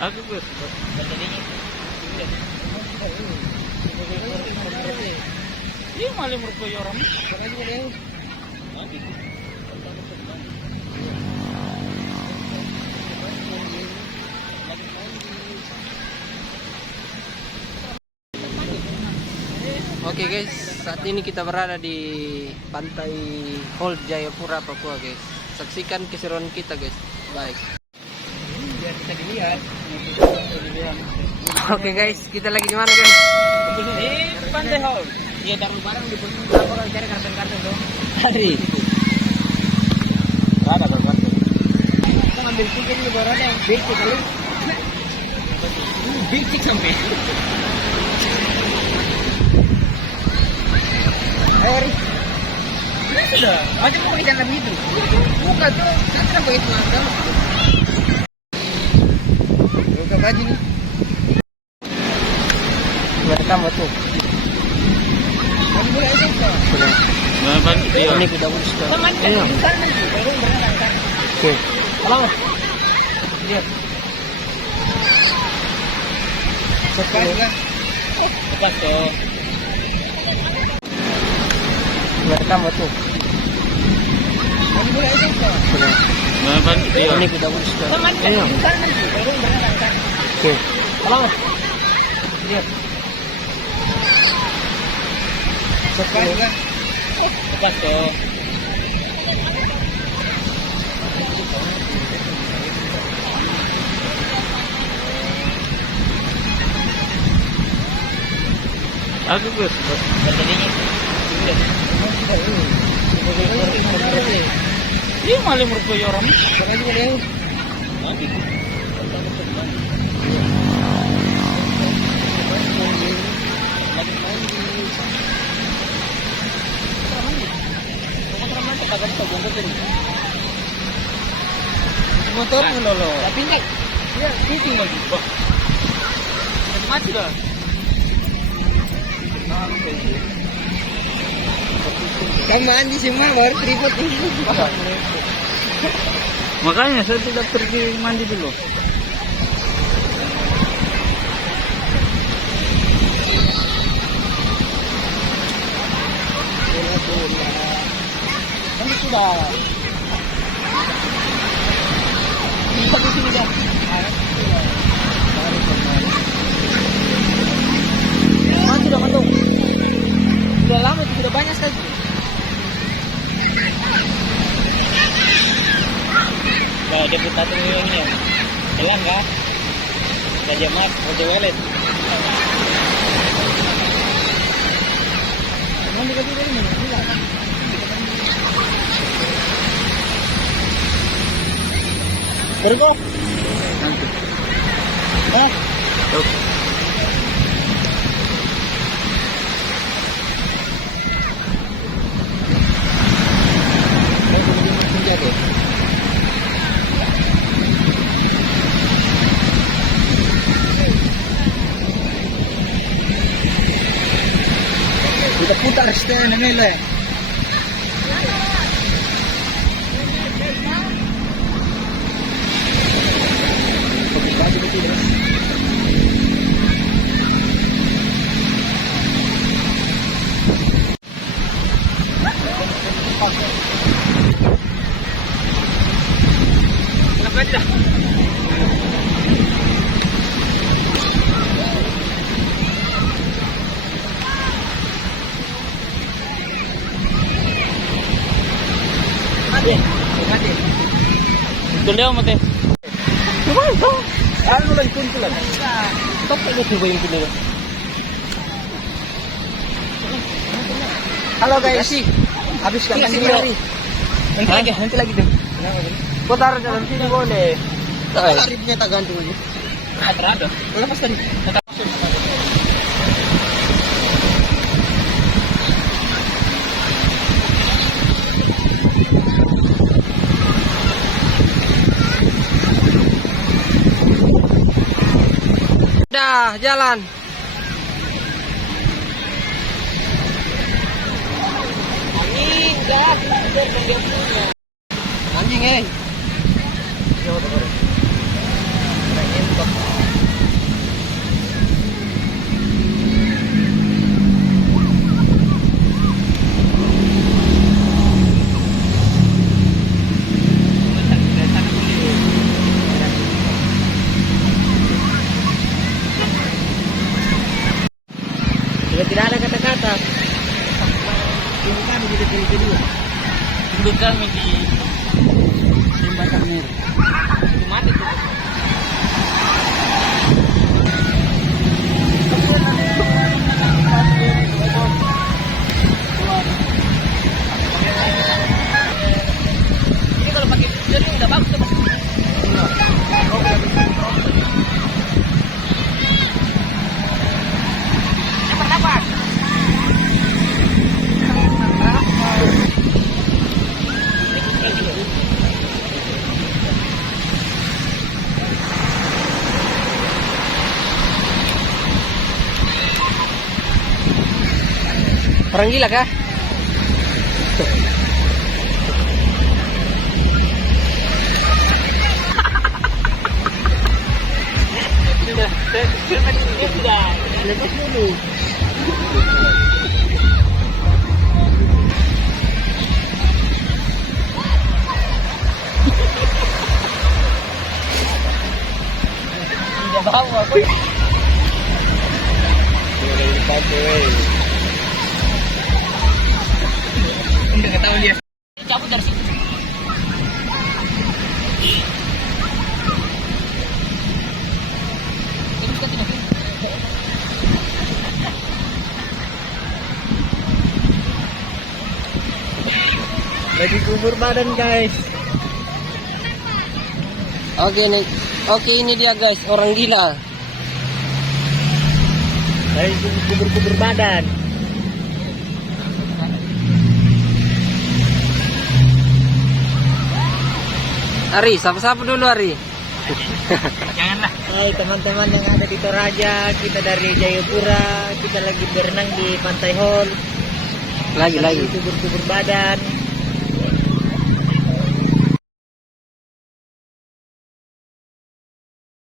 Aku Gus. Iya malah merupakan orang. Oke guys, saat ini kita berada di pantai Old Jayapura, Papua guys. Saksikan keseruan kita guys. Baik. Biar kita dilihat. Oke guys, kita lagi di mana guys? Di pantai Old. Iya, taruh barang di pos. Apa kalau cari karton-karton dong? Hari. Ada berapa? Kita ngambil tiket di bawah ada yang big kali. Big sampai. Ayo Ri. Ini sudah. Macam mau bicara begitu. Buka tuh, nanti sampai itu ada. Buka baju nih. Mereka betul. Ini boleh aja kok. Nah, Ini kita urus ke. Ayo. Oke. Halo. Lihat. Sekali kan. Lepas tuh. Mereka betul. Ini boleh aja kok. Nah, Ini kita urus ke. Ayo. Oke. Halo. Lihat. Sekali kan. lepas tuh. Aku Gus. Iya malah merupakan orang. Motor ngelolo. Tapi ini Ya, itu lagi. Wah. Mati dah. kamu mandi semua baru tripod ini. Makanya saya tidak pergi mandi dulu. Ini sudah. Di sini dah. Mati dah mantung. Sudah lama itu sudah banyak sekali. Nah, deputasi ini. Jalan kah? Raja Mat, Raja Welet. Mandi lagi dari mana? Berko? Hah? Tuh. Kita putar stand nila. Kenapa tidak? Mati. Tuloy mo te. Coba itu. Ano lang kunti lang. Stop ini coba yung pinili. Halo guys. Habis kan video. Nanti lagi deh. Putar dalam sini boleh. Tarifnya tak gantung aja. Ada. Lepas tadi. Dah, jalan. Anjing, dah. Anjing, Tunggu kami di detik kedua. Tunggu kami di jembatan Mir. Mati tuh. Ini kalau pakai jadi udah bagus tuh. Dapat. Orang gila kah? Sudah. Lepas dulu. Tidak bau aku. Boleh dipakai. Enggak tahu dia. Cabut dari situ. Lagi kubur badan guys. Oke ini dia guys, orang gila. Lagi kubur badan. Ari, sapa-sapa dulu Ari. Janganlah. Hai teman-teman yang ada di Toraja, kita dari Jayapura, kita lagi berenang di Pantai Hall. Lagi. Kubur badan.